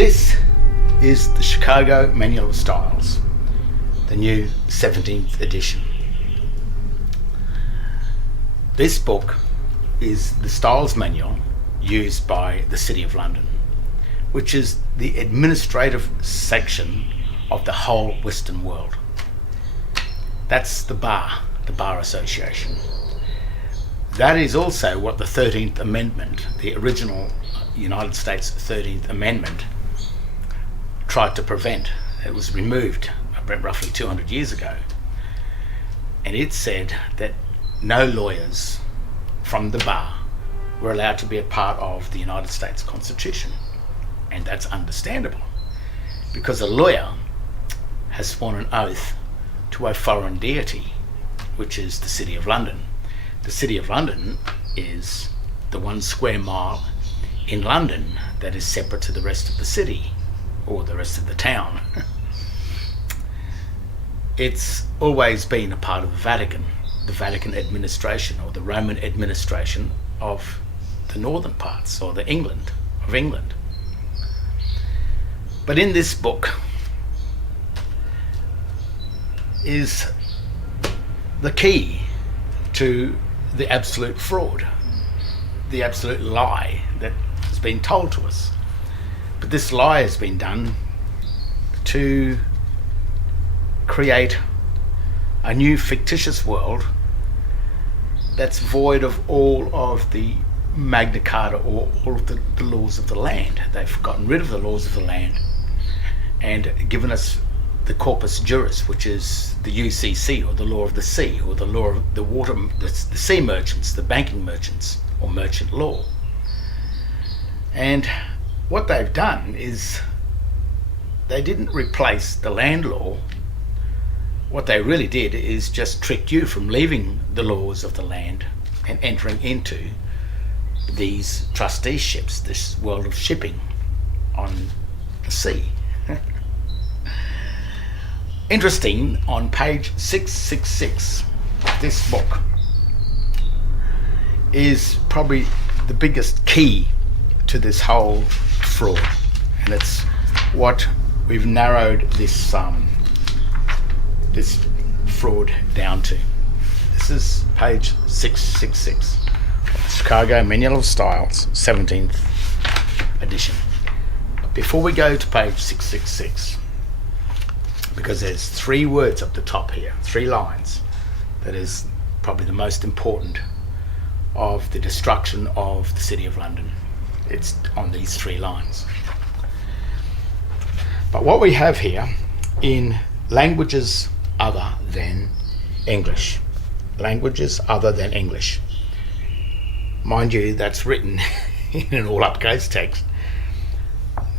This is the Chicago Manual of Styles, the new 17th edition. This book is the styles manual used by the City of London, which is the administrative section of the whole Western world. That's the Bar Association. That is also what the 13th Amendment, the original United States 13th Amendment, tried to prevent. It was removed roughly 200 years ago. And it said that no lawyers from the bar were allowed to be a part of the United States Constitution. And that's understandable, because a lawyer has sworn an oath to a foreign deity, which is the City of London. The City of London is the 1 square mile in London that is separate to the rest of the city, or the rest of the town. It's always been a part of the Vatican administration, or the Roman administration of the northern parts, or the England. But in this book is the key to the absolute fraud, the absolute lie that has been told to us. But this lie has been done to create a new fictitious world that's void of all of the Magna Carta, or all of the laws of the land. They've gotten rid of the laws of the land and given us the corpus juris, which is the UCC, or the law of the sea, or the law of the water, the sea merchants, the banking merchants, or merchant law. And what they've done is they didn't replace the land law. What they really did is just tricked you from leaving the laws of the land and entering into these trusteeships, this world of shipping on the sea. Interesting, on page 666 of this book is probably the biggest key to this whole fraud, and it's what we've narrowed this this fraud down to. This is page 666 of the Chicago Manual of Styles, 17th edition. But before we go to page 666, because there's 3 words up the top here, 3 lines, that is probably the most important of the destruction of the City of London. It's on these 3 lines. But what we have here in languages other than English, mind you, that's written in an all uppercase text.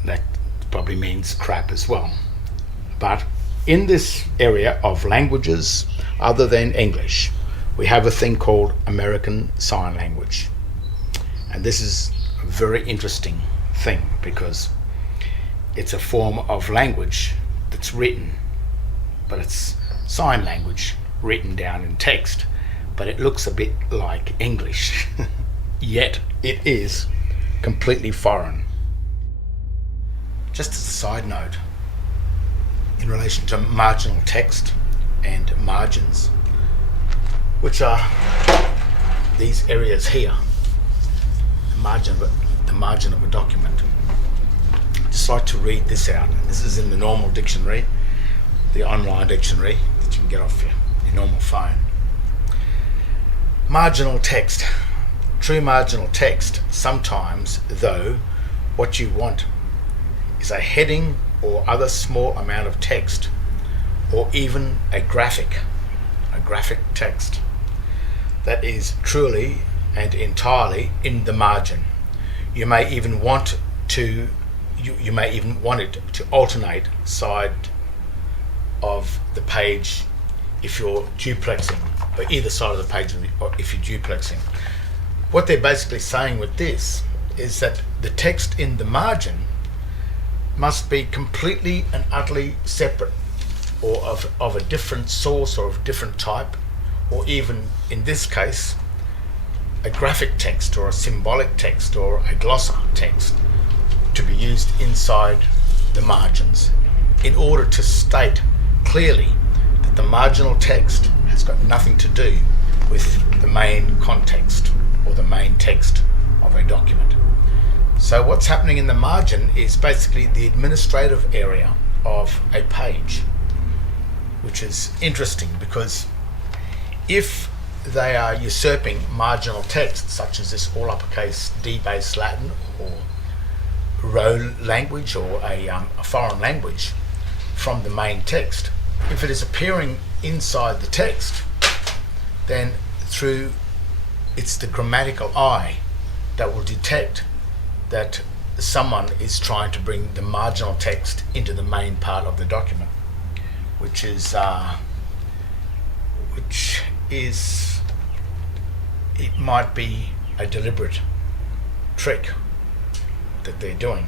That probably means crap as well. But in this area of languages other than English, we have a thing called American Sign Language. And this is a very interesting thing, because it's a form of language that's written, but it's sign language written down in text, but it looks a bit like English. Yet it is completely foreign. Just as a side note, in relation to marginal text and margins, which are these areas here, the margin of a document. I'd just like to read this out. This is in the normal dictionary, the online dictionary that you can get off your normal phone. Marginal text. True marginal text, sometimes, though, what you want is a heading or other small amount of text, or even a graphic text that is truly and entirely in the margin. You may even want it to alternate side of the page if you're duplexing, or either side of the page if you're duplexing. What they're basically saying with this is that the text in the margin must be completely and utterly separate, or of a different source, or of a different type, or even in this case a graphic text, or a symbolic text, or a glossar text, to be used inside the margins in order to state clearly that the marginal text has got nothing to do with the main context or the main text of a document. So what's happening in the margin is basically the administrative area of a page, which is interesting because if they are usurping marginal text such as this all uppercase D-based Latin or Ro language or a foreign language from the main text, if it is appearing inside the text, then it's the grammatical eye that will detect that someone is trying to bring the marginal text into the main part of the document, which is it might be a deliberate trick that they're doing.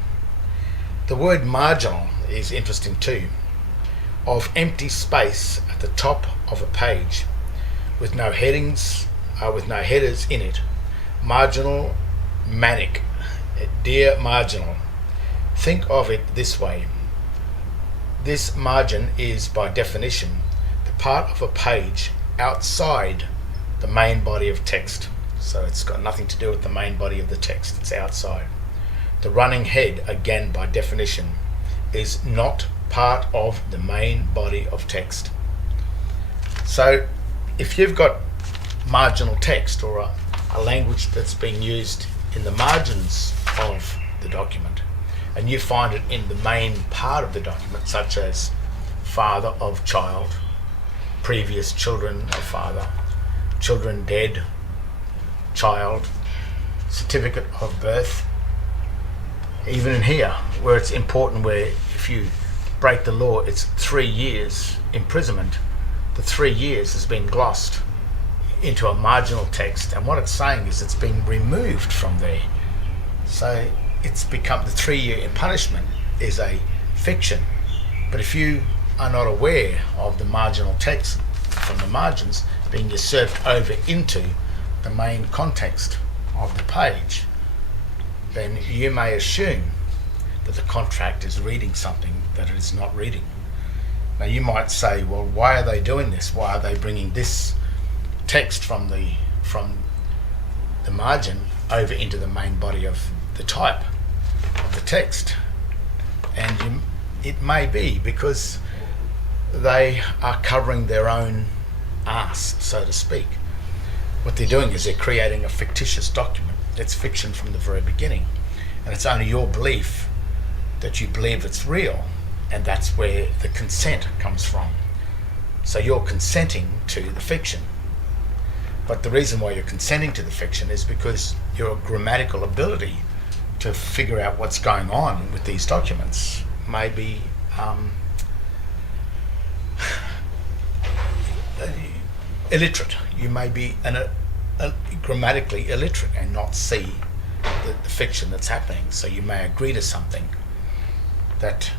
The word marginal is interesting too, of empty space at the top of a page with no headings, with no headers in it. Marginal, manic, dear marginal. Think of it this way. This margin is by definition the part of a page outside the main body of text. So it's got nothing to do with the main body of the text, it's outside. The running head, again by definition, is not part of the main body of text. So if you've got marginal text or a language that's being used in the margins of the document and you find it in the main part of the document, such as father of child, previous children of father, children dead, child, certificate of birth, even in here where it's important, where if you break the law it's 3 years imprisonment, the 3 years has been glossed into a marginal text, and what it's saying is it's been removed from there. So it's become, the 3-year punishment is a fiction. But if you are not aware of the marginal text from the margins being usurped over into the main context of the page, then you may assume that the contract is reading something that it is not reading. Now you might say, well, why are they doing this? Why are they bringing this text from the margin over into the main body of the type of the text? And it may be because they are covering their own arse, so to speak. What they're doing is they're creating a fictitious document. It's fiction from the very beginning, and it's only your belief that you believe it's real, and that's where the consent comes from. So you're consenting to the fiction. But the reason why you're consenting to the fiction is because your grammatical ability to figure out what's going on with these documents may be illiterate. You may be grammatically illiterate and not see the fiction that's happening. So you may agree to something that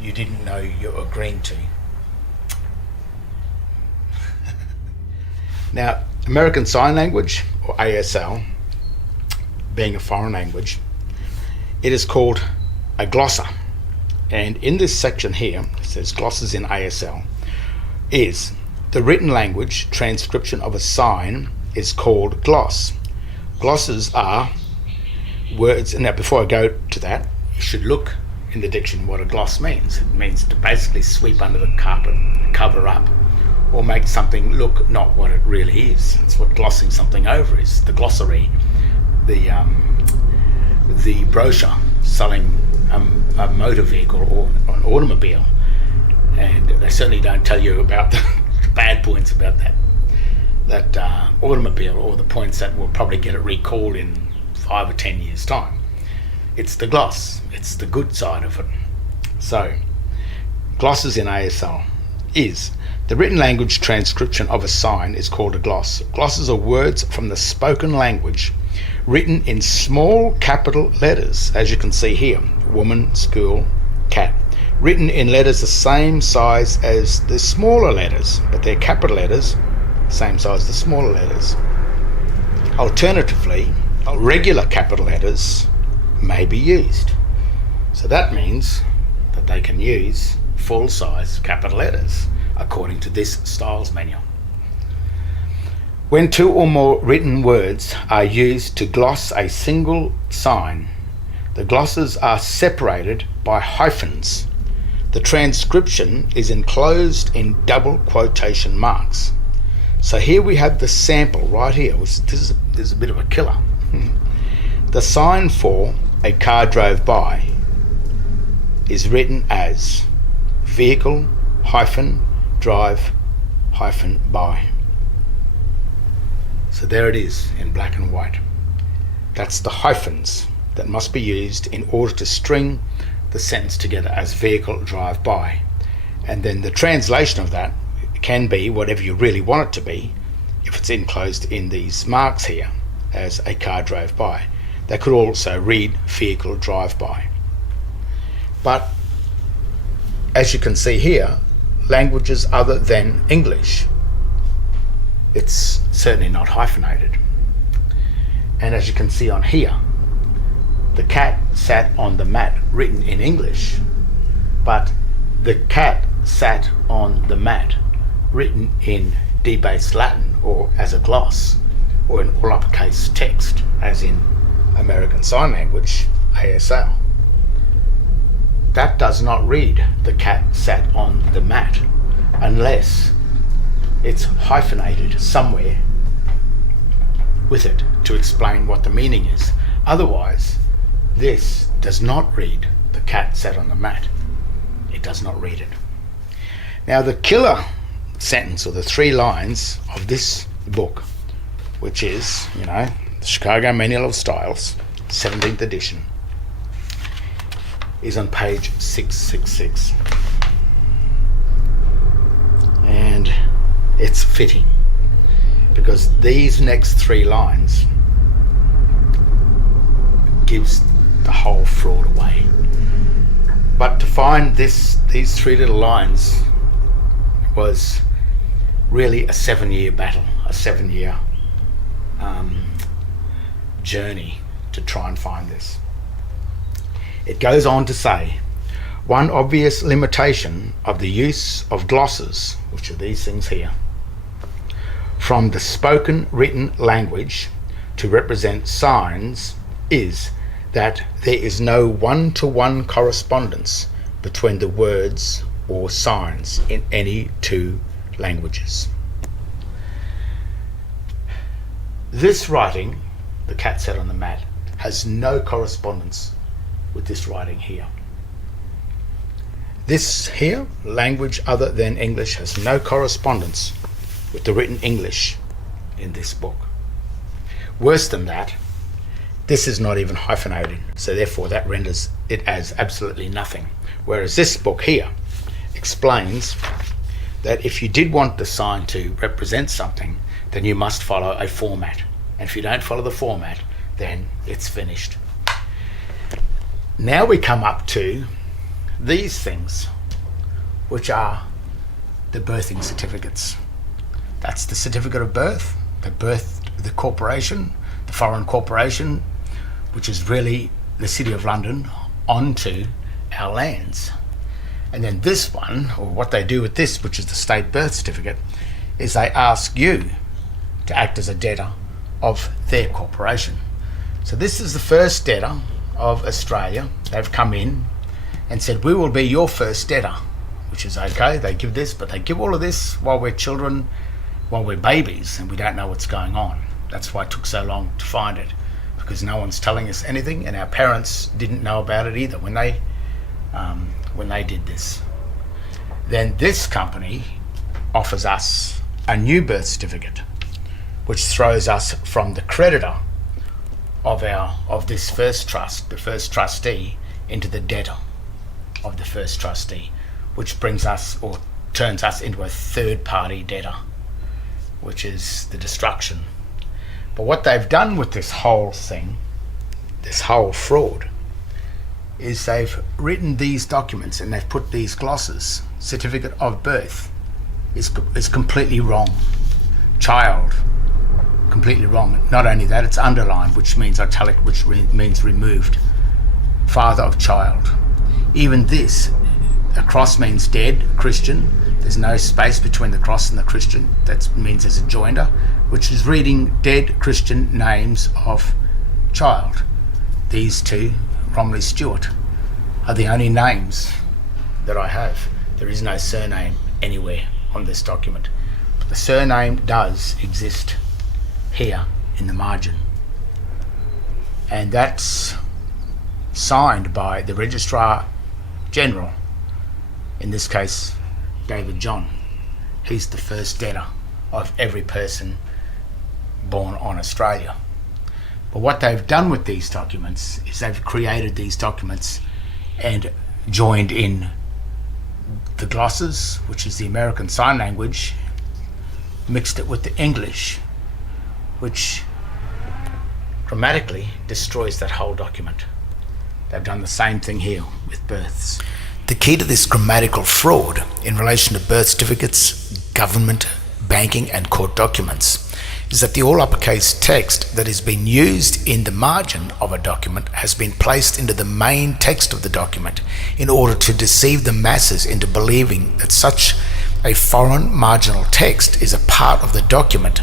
you didn't know you're agreeing to. Now, American Sign Language, or ASL, being a foreign language, it is called a glossa. And in this section here, it says glosses in ASL, is the written language transcription of a sign is called gloss. Glosses are words, and now before I go to that, you should look in the dictionary what a gloss means. It means to basically sweep under the carpet, cover up, or make something look not what it really is. It's what glossing something over is. The glossary, the brochure selling a motor vehicle or an automobile, and they certainly don't tell you about the bad points about that automobile, or the points that will probably get it recalled in 5 or 10 years time. It's the gloss, it's the good side of it. So glosses in ASL is the written language transcription of a sign is called a gloss. Glosses are words from the spoken language written in small capital letters, as you can see here: woman, school, cat, written in letters the same size as the smaller letters, but they're capital letters, same size as the smaller letters. Alternatively, regular capital letters may be used. So that means that they can use full-size capital letters according to this styles manual. When two or more written words are used to gloss a single sign, the glosses are separated by hyphens. The transcription is enclosed in double quotation marks. So here we have the sample right here, which this is a bit of a killer. The sign for a car drove by is written as vehicle hyphen drive hyphen by. So there it is in black and white. That's the hyphens that must be used in order to string the sentence together as vehicle drive by. And then the translation of that can be whatever you really want it to be if it's enclosed in these marks here as a car drove by. They could also read vehicle drive by. But as you can see here, languages other than English, it's certainly not hyphenated. And as you can see on here, the cat sat on the mat, written in English, but the cat sat on the mat, written in debased Latin or as a gloss or in all uppercase text, as in American Sign Language, ASL. That does not read the cat sat on the mat unless it's hyphenated somewhere with it to explain what the meaning is. Otherwise, this does not read the cat sat on the mat. It does not read it. Now the killer sentence, or the 3 lines of this book, which is, the Chicago Manual of Styles, 17th edition, is on page 666. And it's fitting because these next 3 lines gives the whole fraud away. But to find these 3 little lines was really a 7-year battle, a 7-year journey to try and find this. It goes on to say, one obvious limitation of the use of glosses, which are these things here, from the spoken written language to represent signs is that there is no one-to-one correspondence between the words or signs in any 2 languages. This writing, the cat sat on the mat, has no correspondence with this writing here. This here, language other than English, has no correspondence with the written English in this book. Worse than that, this is not even hyphenated, so therefore that renders it as absolutely nothing. Whereas this book here explains that if you did want the sign to represent something, then you must follow a format. And if you don't follow the format, then it's finished. Now we come up to these things, which are the birthing certificates. That's the certificate of birth, the corporation, the foreign corporation, which is really the City of London, onto our lands. And then this one, or what they do with this, which is the state birth certificate, is they ask you to act as a debtor of their corporation. So this is the first debtor of Australia. They've come in and said, we will be your first debtor, which is okay. They give this, but they give all of this while we're children, while we're babies, and we don't know what's going on. That's why it took so long to find it, because no one's telling us anything, and our parents didn't know about it either when they did this. Then this company offers us a new birth certificate, which throws us from the creditor of this first trust, the first trustee, into the debtor of the first trustee, which brings us, or turns us, into a third-party debtor, which is the destruction. But what they've done with this whole thing, this whole fraud, is they've written these documents and they've put these glosses. Certificate of birth is completely wrong. Child, completely wrong. Not only that, it's underlined, which means italic, which means removed. father of child. Even this, a cross means dead, Christian. There's no space between the cross and the Christian. That means there's a joinder, which is reading dead Christian names of child. These two, Romley, Stewart, are the only names that I have. There is no surname anywhere on this document. But the surname does exist here in the margin. And that's signed by the Registrar General, in this case David John. He's the first debtor of every person born on Australia. But what they've done with these documents is they've created these documents and joined in the glosses, which is the American Sign Language, mixed it with the English, which grammatically destroys that whole document. They've done the same thing here with births. The key to this grammatical fraud in relation to birth certificates, government, banking and court documents is that the all uppercase text that is being used in the margin of a document has been placed into the main text of the document in order to deceive the masses into believing that such a foreign marginal text is a part of the document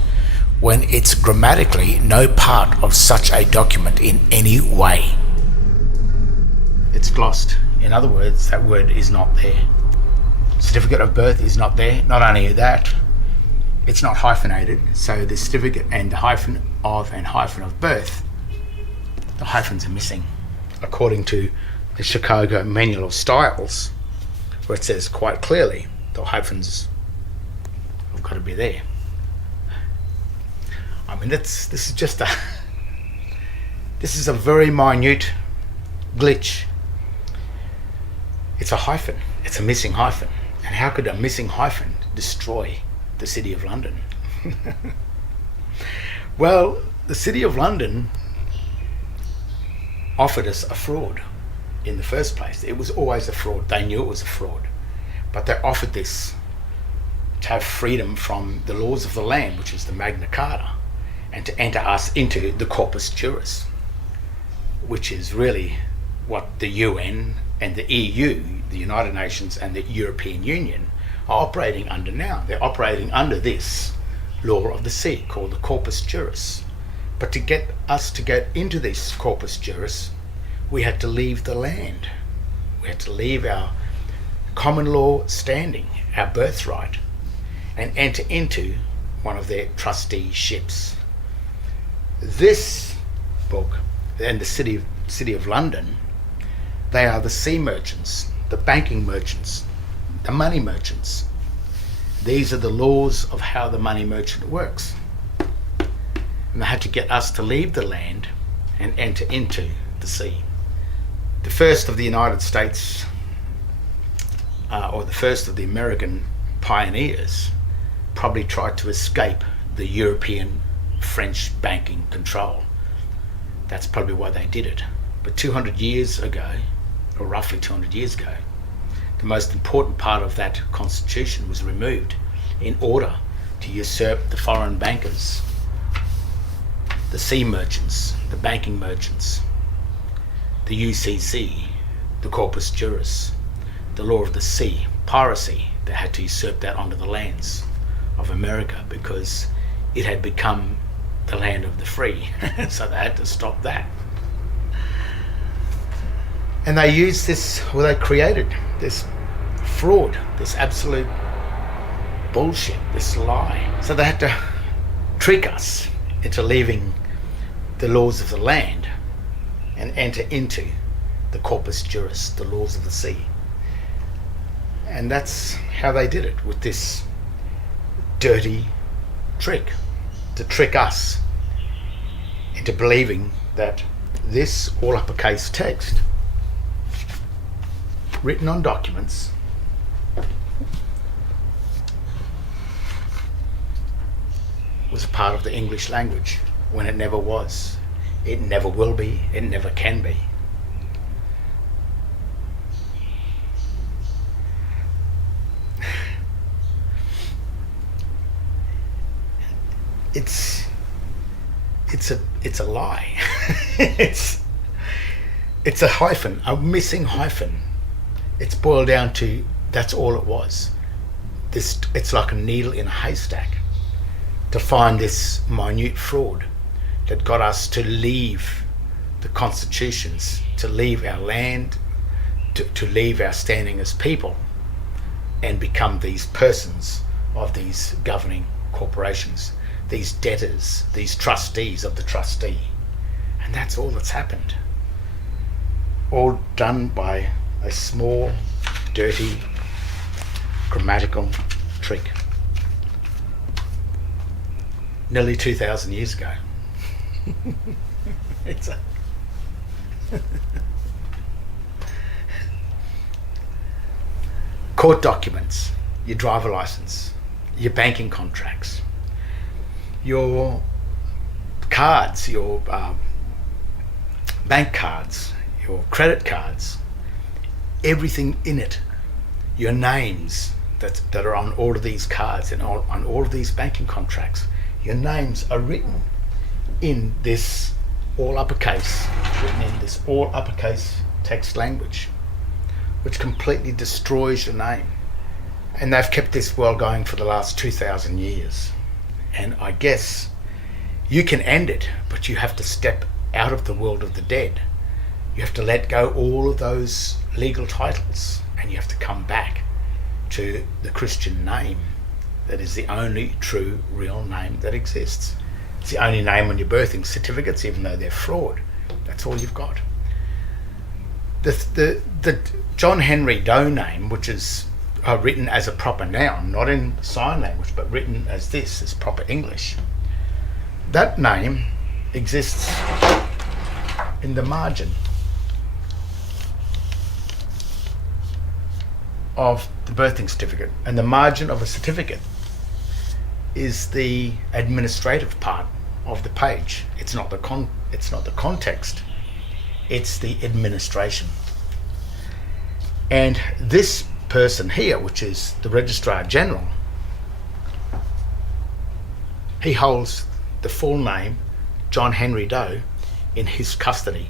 when it's grammatically no part of such a document in any way. It's glossed. In other words, that word is not there. Certificate of birth is not there. Not only that, it's not hyphenated, so the certificate and the hyphen of and hyphen of birth, the hyphens are missing. According to the Chicago Manual of Styles, where it says quite clearly the hyphens have got to be there. I mean, this is a very minute glitch. It's a hyphen. It's a missing hyphen. And how could a missing hyphen destroy the City of London? Well, the City of London offered us a fraud in the first place. It was always a fraud. They knew it was a fraud. But they offered this to have freedom from the laws of the land, which is the Magna Carta, and to enter us into the corpus juris, which is really what the UN and the EU, the United Nations and the European Union are operating under now. They're operating under this law of the sea called the corpus juris. But to get us to get into this corpus juris, we had to leave the land. We had to leave our common law standing, our birthright, and enter into one of their trusteeships. This book and the City of London, they are the sea merchants, the banking merchants, the money merchants. These are the laws of how the money merchant works. And they had to get us to leave the land and enter into the sea. The first of the United States, or the first of the American pioneers, probably tried to escape the European French banking control. That's probably why they did it. But 200 years ago, or roughly 200 years ago, the most important part of that constitution was removed in order to usurp the foreign bankers, the sea merchants, the banking merchants, the UCC, the corpus juris, the law of the sea, piracy. They had to usurp that onto the lands of America because it had become the land of the free. So they had to stop that. And they used this, well, they created this fraud, this absolute bullshit, this lie. So they had to trick us into leaving the laws of the land and enter into the corpus juris, the laws of the sea. And that's how they did it, with this dirty trick, to trick us into believing that this all uppercase text written on documents was a part of the English language, when it never was. It never will be. It never can be. It's a lie. It's a hyphen, a missing hyphen. It's boiled down to, that's all it was. It's like a needle in a haystack to find this minute fraud that got us to leave the constitutions, to leave our land, to leave our standing as people, and become these persons of these governing corporations, these debtors, these trustees of the trustee. And that's all that's happened. All done by a small, dirty, grammatical trick. Nearly 2,000 years ago. It's a court documents, your driver license, your banking contracts, your cards, your bank cards, your credit cards, everything in it, your names that are on all of these cards and on all of these banking contracts, your names are written in this all uppercase text language, which completely destroys your name. And they've kept this world going for the last 2,000 years. And I guess you can end it, but you have to step out of the world of the dead. You have to let go all of those legal titles, and you have to come back to the Christian name that is the only true, real name that exists. It's the only name on your birthing certificates, even though they're fraud. That's all you've got. The John Henry Doe name, which is written as a proper noun, not in sign language, but written as this, as proper English, that name exists in the margin of the birthing certificate. And the margin of a certificate is the administrative part of the page. It's not the context, it's the administration. And this person here, which is the Registrar General, he holds the full name John Henry Doe in his custody.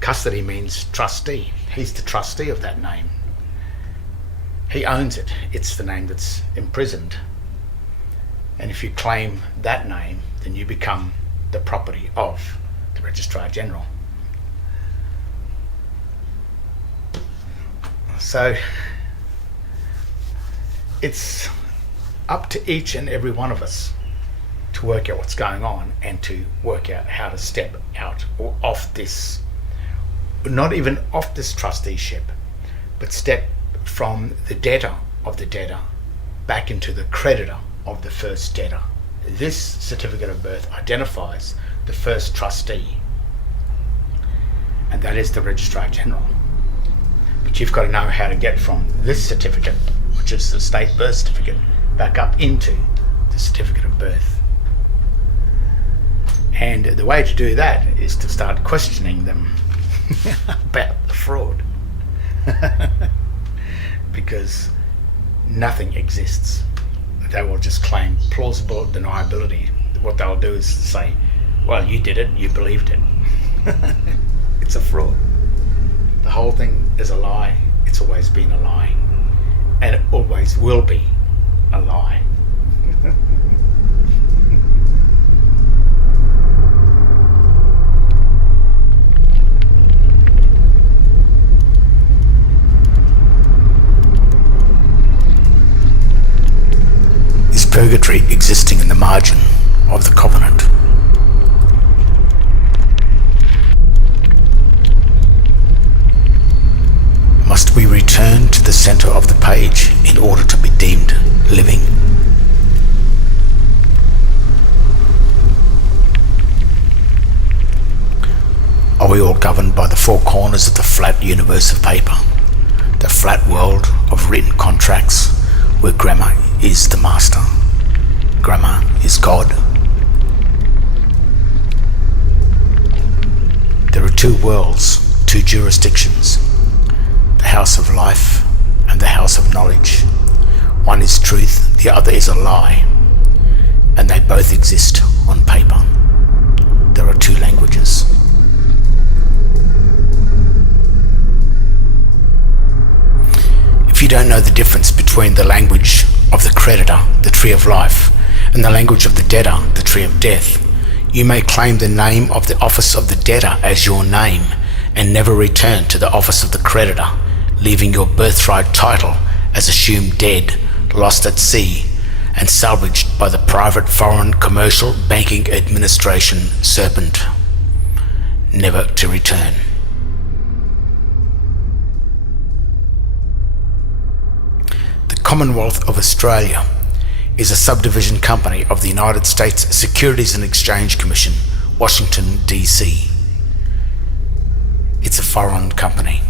Custody means trustee. He's the trustee of that name. He owns it. It's the name that's imprisoned. And if you claim that name, then you become the property of the Registrar General. So it's up to each and every one of us to work out what's going on and to work out how to step out or off this, not even off this trusteeship, but step from the debtor of the debtor back into the creditor of the first debtor. This certificate of birth identifies the first trustee, and that is the Registrar General. But you've got to know how to get from this certificate, which is the state birth certificate, back up into the certificate of birth. And the way to do that is to start questioning them about the fraud. Because nothing exists. They will just claim plausible deniability. What they'll do is say, well, you did it, you believed it. It's a fraud. The whole thing is a lie. It's always been a lie. And it always will be a lie. Is purgatory existing in the margin of the covenant? Must we return to the center of the page in order to be deemed living? Are we all governed by the four corners of the flat universe of paper, the flat world of written contracts where grammar is the master, grammar is God? There are two worlds, two jurisdictions, the house of life and the house of knowledge. One is truth, the other is a lie, and they both exist on paper. There are two languages. don't know the difference between the language of the creditor, the tree of life, and the language of the debtor, the tree of death, you may claim the name of the office of the debtor as your name and never return to the office of the creditor, leaving your birthright title as assumed dead, lost at sea, and salvaged by the private foreign commercial banking administration serpent, never to return. The Commonwealth of Australia is a subdivision company of the United States Securities and Exchange Commission, Washington, D.C. It's a foreign company.